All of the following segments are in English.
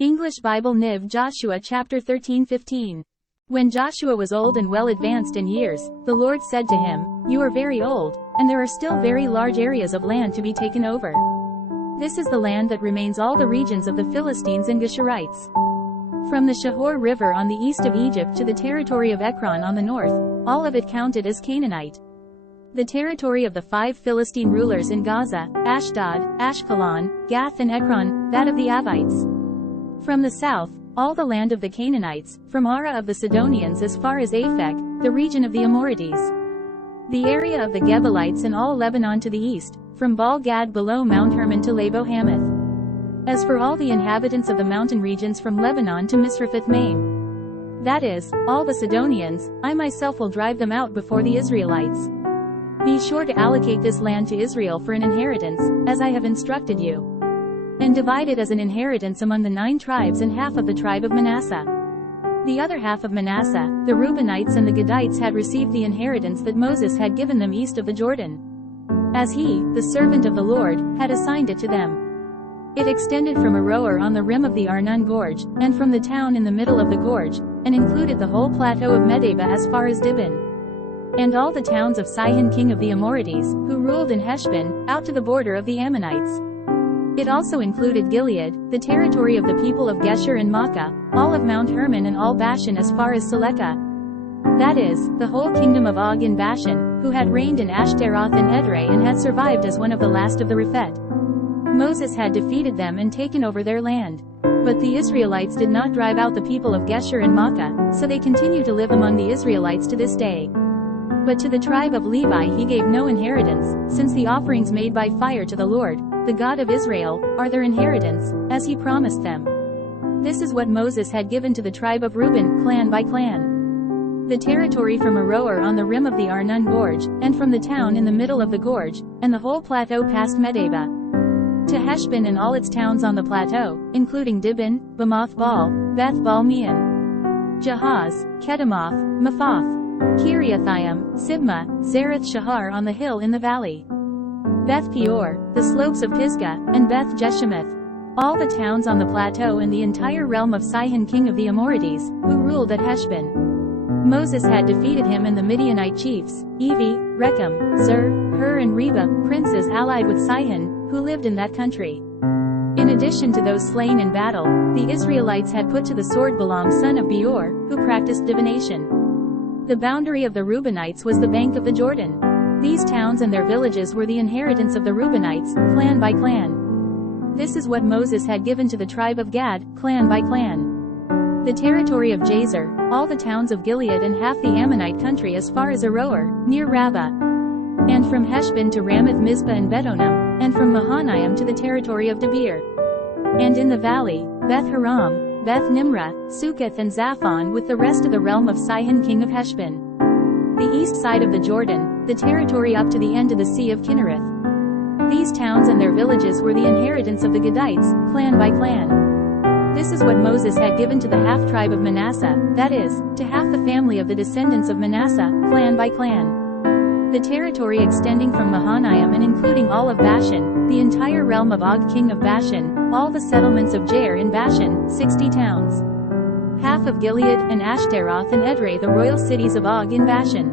English Bible NIV Joshua chapter 13:15. When Joshua was old and well advanced in years, the Lord said to him, "You are very old, and there are still very large areas of land to be taken over. This is the land that remains all the regions of the Philistines and Geshurites. From the Shihor River on the east of Egypt to the territory of Ekron on the north, all of it counted as Canaanite. The territory of the 5 Philistine rulers in Gaza, Ashdod, Ashkelon, Gath and Ekron, that of the Avites. From the south, all the land of the Canaanites, from Arah of the Sidonians as far as Aphek, the region of the Amorites. The area of the Gebalites and all Lebanon to the east, from Baal-Gad below Mount Hermon to Labo-Hamath. As for all the inhabitants of the mountain regions from Lebanon to Misrephoth-Maim, that is, all the Sidonians, I myself will drive them out before the Israelites. Be sure to allocate this land to Israel for an inheritance, as I have instructed you. And divide it as an inheritance among the 9 tribes and half of the tribe of Manasseh." The other half of Manasseh, the Reubenites and the Gadites had received the inheritance that Moses had given them east of the Jordan, as he, the servant of the Lord, had assigned it to them. It extended from Aroer on the rim of the Arnon Gorge, and from the town in the middle of the gorge, and included the whole plateau of Medeba as far as Dibon, and all the towns of Sihon king of the Amorites, who ruled in Heshbon, out to the border of the Ammonites. It also included Gilead, the territory of the people of Geshur and Makkah, all of Mount Hermon and all Bashan as far as Selekah. That is, the whole kingdom of Og in Bashan, who had reigned in Ashtaroth and Edrei and had survived as one of the last of the Rephet. Moses had defeated them and taken over their land. But the Israelites did not drive out the people of Geshur and Makkah, so they continue to live among the Israelites to this day. But to the tribe of Levi he gave no inheritance, since the offerings made by fire to the Lord, the God of Israel, are their inheritance, as he promised them. This is what Moses had given to the tribe of Reuben, clan by clan. The territory from Aroer on the rim of the Arnon Gorge, and from the town in the middle of the gorge, and the whole plateau past Medeba, to Heshbon and all its towns on the plateau, including Dibon, Bamoth Baal, Beth Baal-meon, Jahaz, Kedemoth, Mephath, Kiriathaim, Sibmah, Zareth Shahar on the hill in the valley, Beth Peor, the slopes of Pisgah, and Beth Jeshimoth, all the towns on the plateau and the entire realm of Sihon king of the Amorites, who ruled at Heshbon. Moses had defeated him and the Midianite chiefs, Evi, Rechem, Zur, Hur and Reba, princes allied with Sihon, who lived in that country. In addition to those slain in battle, the Israelites had put to the sword Balaam son of Beor, who practiced divination. The boundary of the Reubenites was the bank of the Jordan. These towns and their villages were the inheritance of the Reubenites, clan by clan. This is what Moses had given to the tribe of Gad, clan by clan. The territory of Jazer, all the towns of Gilead and half the Ammonite country as far as Aroer, near Rabbah, and from Heshbon to Ramath Mizpah and Betonim, and from Mahanaim to the territory of Debir. And in the valley, Beth Haram, Beth Nimrah, Succoth and Zaphon with the rest of the realm of Sihon king of Heshbon. The east side of the Jordan, the territory up to the end of the Sea of Kinnereth. These towns and their villages were the inheritance of the Gadites, clan by clan. This is what Moses had given to the half-tribe of Manasseh, that is, to half the family of the descendants of Manasseh, clan by clan. The territory extending from Mahanaim and including all of Bashan, the entire realm of Og king of Bashan, all the settlements of Jair in Bashan, 60 towns. Half of Gilead, and Ashtaroth and Edrei the royal cities of Og in Bashan.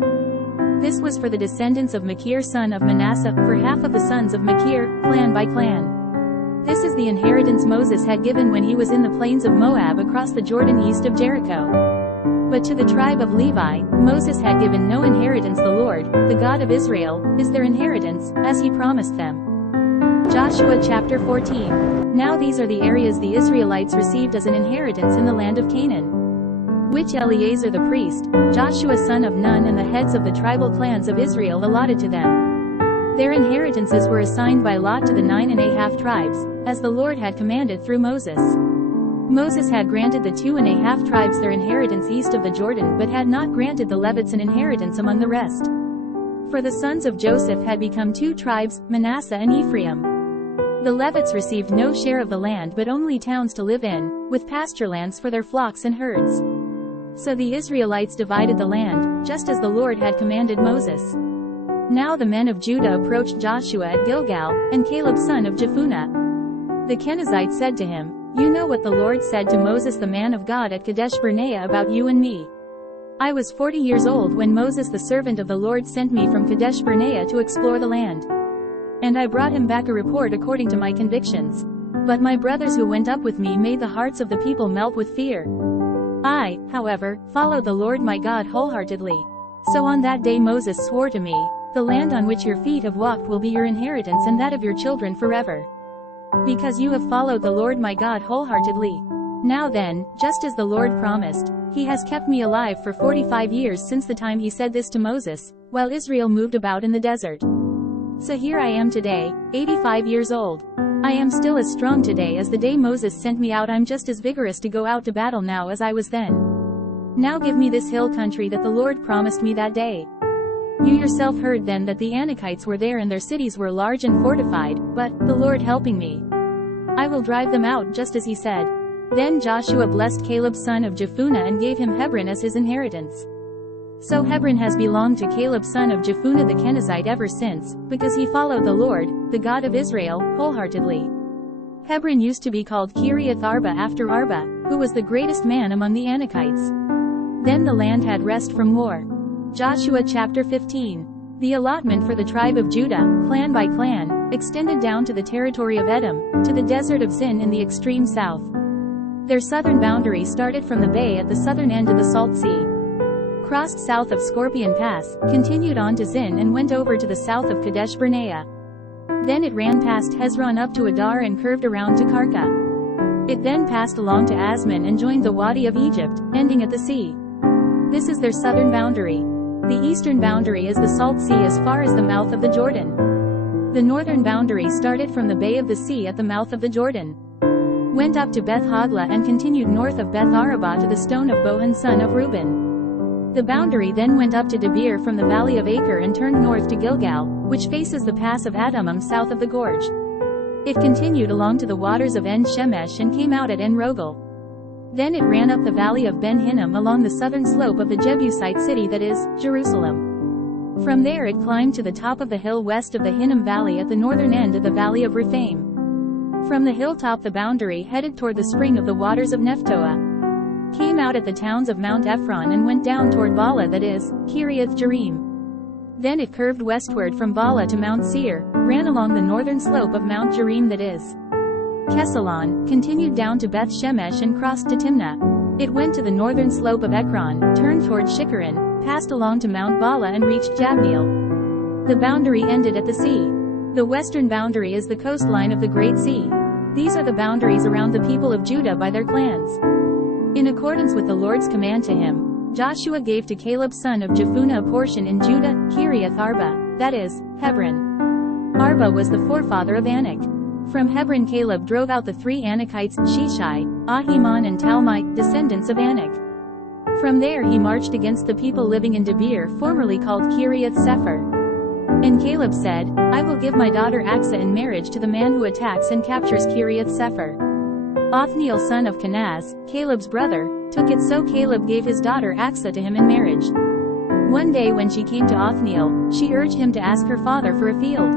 This was for the descendants of Machir son of Manasseh, for half of the sons of Machir, clan by clan. This is the inheritance Moses had given when he was in the plains of Moab across the Jordan east of Jericho. But to the tribe of Levi, Moses had given no inheritance. The Lord, the God of Israel, is their inheritance, as he promised them. Joshua chapter 14. Now these are the areas the Israelites received as an inheritance in the land of Canaan, which Eleazar the priest, Joshua son of Nun and the heads of the tribal clans of Israel allotted to them. Their inheritances were assigned by lot to the 9½ tribes, as the Lord had commanded through Moses. Moses had granted the 2½ tribes their inheritance east of the Jordan but had not granted the Levites an inheritance among the rest. For the sons of Joseph had become 2 tribes, Manasseh and Ephraim. The Levites received no share of the land but only towns to live in, with pasture lands for their flocks and herds. So the Israelites divided the land, just as the Lord had commanded Moses. Now the men of Judah approached Joshua at Gilgal, and Caleb son of Jephunneh, the Kenizzite said to him, You know what the Lord said to Moses the man of God at Kadesh Barnea about you and me. I was 40 years old when Moses the servant of the Lord sent me from Kadesh Barnea to explore the land. And I brought him back a report according to my convictions. But my brothers who went up with me made the hearts of the people melt with fear. I, however, followed the Lord my God wholeheartedly. So on that day Moses swore to me, the land on which your feet have walked will be your inheritance and that of your children forever. Because you have followed the Lord my God wholeheartedly. Now then, just as the Lord promised, he has kept me alive for 45 years since the time he said this to Moses, while Israel moved about in the desert. So here I am today, 85 years old. I am still as strong today as the day Moses sent me out. I'm just as vigorous to go out to battle now as I was then. Now give me this hill country that the Lord promised me that day. You yourself heard then that the Anakites were there and their cities were large and fortified, but, the Lord helping me, I will drive them out just as he said. Then Joshua blessed Caleb son of Jephunneh and gave him Hebron as his inheritance. So Hebron has belonged to Caleb son of Jephunneh the Kenizzite ever since, because he followed the Lord, the God of Israel, wholeheartedly. Hebron used to be called Kiriath Arba after Arba, who was the greatest man among the Anakites. Then the land had rest from war. Joshua chapter 15. The allotment for the tribe of Judah, clan by clan, extended down to the territory of Edom, to the desert of Zin in the extreme south. Their southern boundary started from the bay at the southern end of the Salt Sea, crossed south of Scorpion Pass, continued on to Zin and went over to the south of Kadesh Barnea. Then it ran past Hezron up to Adar and curved around to Karka. It then passed along to Asman and joined the Wadi of Egypt, ending at the sea. This is their southern boundary. The eastern boundary is the Salt Sea as far as the mouth of the Jordan. The northern boundary started from the Bay of the Sea at the mouth of the Jordan, went up to Beth Hogla and continued north of Beth Arabah to the stone of Bohan son of Reuben. The boundary then went up to Debir from the valley of Acre and turned north to Gilgal, which faces the pass of Adumim south of the gorge. It continued along to the waters of En Shemesh and came out at En Rogel. Then it ran up the valley of Ben Hinnom along the southern slope of the Jebusite city that is, Jerusalem. From there it climbed to the top of the hill west of the Hinnom valley at the northern end of the valley of Rephaim. From the hilltop the boundary headed toward the spring of the waters of Nephtoah, came out at the towns of Mount Ephron and went down toward Bala that is, Kiriath Jearim. Then it curved westward from Bala to Mount Seir, ran along the northern slope of Mount Jearim that is, Kesalon, continued down to Beth Shemesh and crossed to Timnah. It went to the northern slope of Ekron, turned toward Shikharan, passed along to Mount Bala and reached Jabneel. The boundary ended at the sea. The western boundary is the coastline of the Great Sea. These are the boundaries around the people of Judah by their clans. In accordance with the Lord's command to him, Joshua gave to Caleb son of Jephunneh a portion in Judah, Kiriath Arba, that is, Hebron. Arba was the forefather of Anak. From Hebron Caleb drove out the three Anakites, Sheshai, Ahiman and Talmai, descendants of Anak. From there he marched against the people living in Debir, formerly called Kiriath Sepher. And Caleb said, I will give my daughter Aksa in marriage to the man who attacks and captures Kiriath Sepher. Othniel son of Kenaz, Caleb's brother, took it, so Caleb gave his daughter Aksa to him in marriage. One day when she came to Othniel, she urged him to ask her father for a field.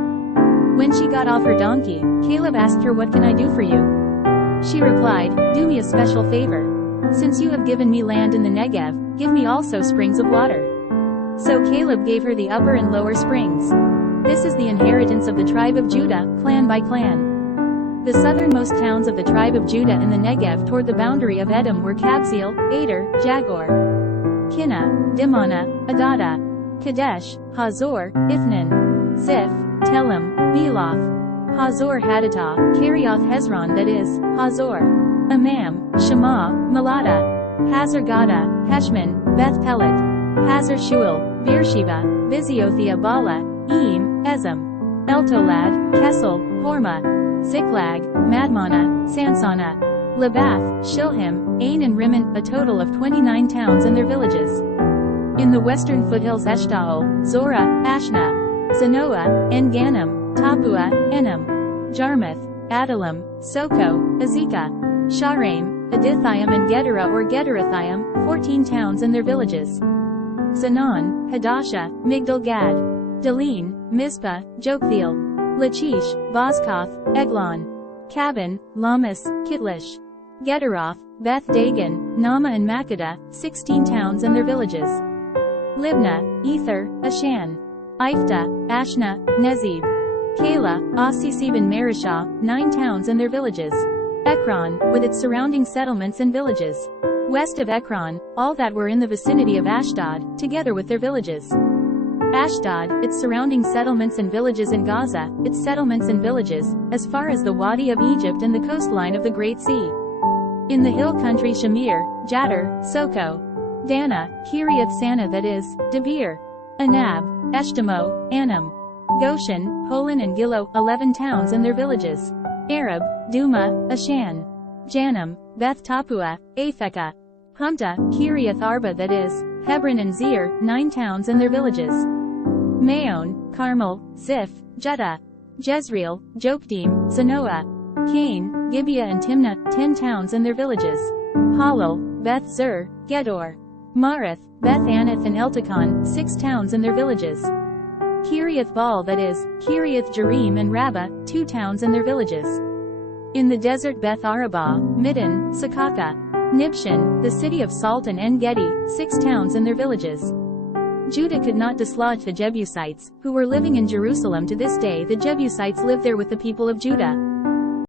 When she got off her donkey, Caleb asked her, what can I do for you? She replied, do me a special favor. Since you have given me land in the Negev, give me also springs of water. So Caleb gave her the upper and lower springs. This is the inheritance of the tribe of Judah, clan by clan. The southernmost towns of the tribe of Judah in the Negev toward the boundary of Edom were Kabzeel, Ader, Jagor, Kinnah, Dimana, Adada, Kadesh, Hazor, Ithnan, Ziph, Telem, Beloth, Hazor Hadattah, Kerioth Hezron that is, Hazor, Amam, Shema, Malada, Hazar Gada, Heshman, Beth Pelet, Hazar Shual, Beersheba, Biziothia Bala, Eam, Ezem, Eltolad, Kessel, Hormah, Ziklag, Madmana, Sansana, Labath, Shilhim, Ain and Rimmon, a total of 29 towns and their villages. In the western foothills Eshtaol, Zorah, Ashna, Zanoah, En-Ganim, Tapua, Enam, Jarmuth, Adullam, Soko, Azekah, Sharaim, Adithaim and Gedera or Gederathaim, 14 towns and their villages. Zanon, Hadasha, Migdal-Gad, Daleen, Mizpah, Joktheel, Lachish, Bozkath, Eglon, Cabin, Lamas, Kitlish, Gederoth, Beth Dagon, Nama and Makkedah, 16 towns and their villages. Libnah, Ether, Ashan. Iphta, Ashna, Nezib. Kala, Asisib and Marishah, 9 towns and their villages. Ekron, with its surrounding settlements and villages. West of Ekron, all that were in the vicinity of Ashdod, together with their villages. Ashdod, its surrounding settlements and villages, and Gaza, its settlements and villages, as far as the Wadi of Egypt and the coastline of the Great Sea. In the hill country Shamir, Jattir, Soko. Dana, Kiriath Sana, that is, Debir. Anab, Eshtemoh, Anam. Goshen, Holon and Gilo, 11 towns and their villages. Arab, Duma, Ashan. Janam, Beth Tapua, Aphekah. Humta, Kiriath Arba, that is, Hebron and Zir, 9 towns and their villages. Maon, Carmel, Ziph, Judah. Jezreel, Jokdeam, Zanoah. Cain, Gibeah and Timnah, 10 towns and their villages. Halal, Beth Zur, Gedor. Marath, Beth Anath and Eltekon, 6 towns and their villages. Kiriath Baal, that is, Kiriath Jearim and Rabbah, 2 towns and their villages. In the desert Beth Arabah, Middin, Sakaka. Nibshan, the city of Salt and En-Gedi, 6 towns and their villages. Judah could not dislodge the Jebusites, who were living in Jerusalem to this day. The Jebusites live there with the people of Judah.